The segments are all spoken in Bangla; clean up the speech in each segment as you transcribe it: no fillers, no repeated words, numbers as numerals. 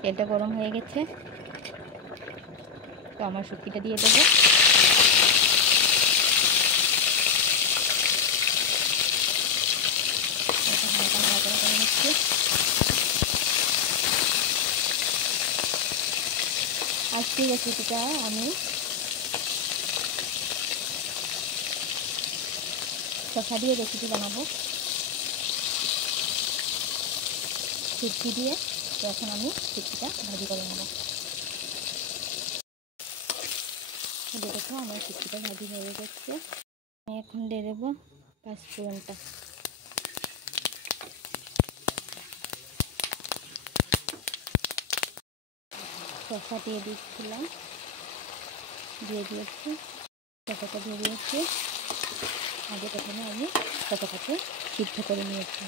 তেলটা গরম হয়ে গেছে, তো আমার শুটকিটা দিয়ে দেবো। হালকা নাড়াচাড়া করে নিচ্ছি। আজকে রেসিপিটা আমি শসা দিয়ে রেসিপি বানাবো, শুটকি দিয়ে। তো এখন আমি শুটকিটা ভাজি করে নেব। দেখো আমার শুটকিটা ভাজি হয়ে গেছে। আমি এখন দিয়ে দেবো পাঁচফোড়নটা। শসা দিয়ে দিচ্ছিলাম, দিয়ে দিয়েছি। শসাটা দিয়ে দিয়েছি। আগে প্রথমে আমি শসাটাকে সিদ্ধ করে নিয়েছি।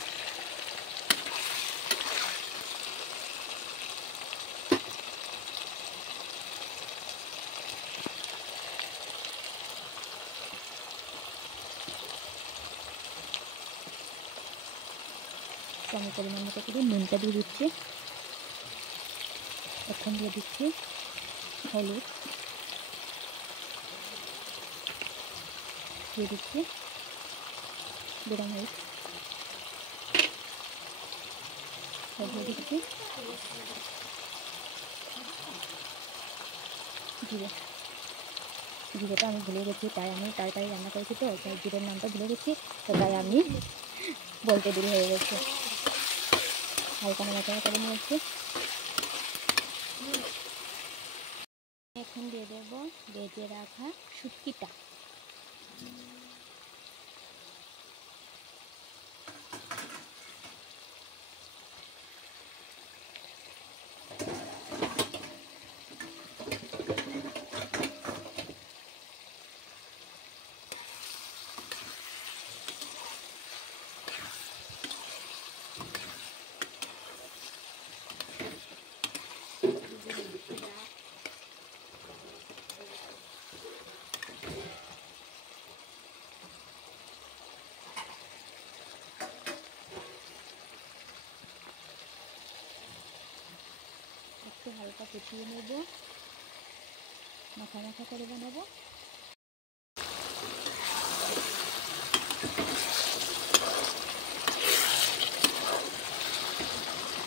আমি পরিমাণ মতো করে নুনটা দিয়ে দিচ্ছি। এখন দিয়ে দিচ্ছি হলুদ, দিয়ে দিচ্ছি জিরা মরিচ, দিয়ে দিচ্ছি জিরে। জিরেটা আমি ভুলে গেছি, তাই আমি তাড়াতাড়ি রান্না করেছি, তো তাই জিরের নামটা ভুলে গেছি, তো তাই আমি বলতে দেরি হয়ে গেছে। হালকা নাড়াচাড়া করে নিয়েছি। এখন দিয়ে দেবো ভেজে রাখা শুটকিটা। একটু হালকা ফুটিয়ে নেব, মাখা মাখা করে বানাবো।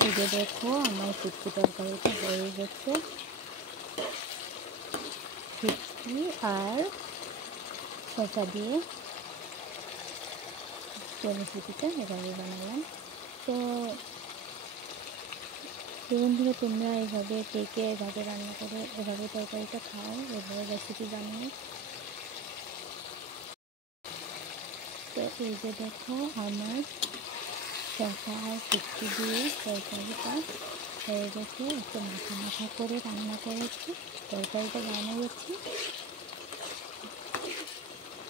এই যে দেখো আমার শুটকি তরকারিটা হয়ে গেছে। শুটকি আর শসা দিয়ে রেসিপিটা এভাবে বানালাম। তো বন্ধুরা, তোমরা এভাবে কে কে এভাবে রান্না করে এভাবে তরকারিটা খাও, এভাবে রেসিপি বানিয়ে। তো এই যে দেখো আমার শসা আর শুটকি দিয়ে তরকারিটা হয়ে গেছে। একটু মাখা মাখা করে রান্না করেছি, তরকারিটা বানিয়েছি।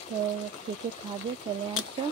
তো কে কে খাবে চলে আসো।